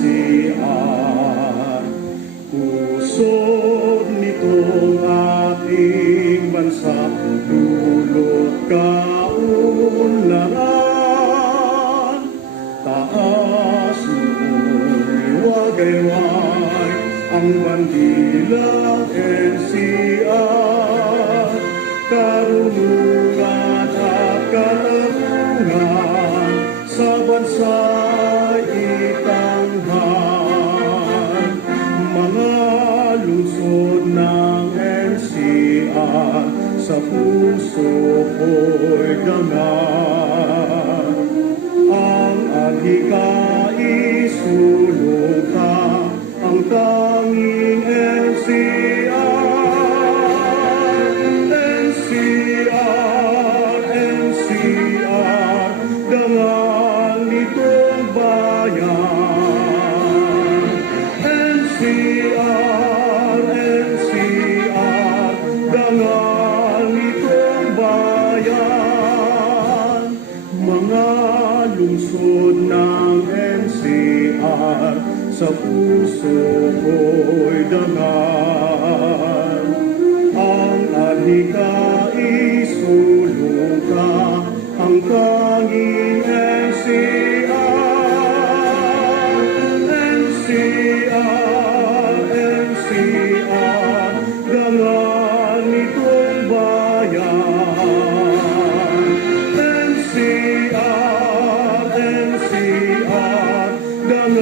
NCR. Pusod nitong ating bansa, dulot kaunlaran. Taas mo iwagayway ang bandilang NCR. Karunungan at katarungan sa bansa'y itanghal. Mga lungsod ng NCR sa puso ko'y dangal. Ang adhikais sulong ka, ang tanging NCR. NCR, dangal nitong bayan. NCR, dangal nitong bayan. Mga lungsod ng NCR sa puso ko'y dangal. Ang adhikais sulong ka, ang tanging NCR. NCR, dangal nitong bayan. NCR, dangal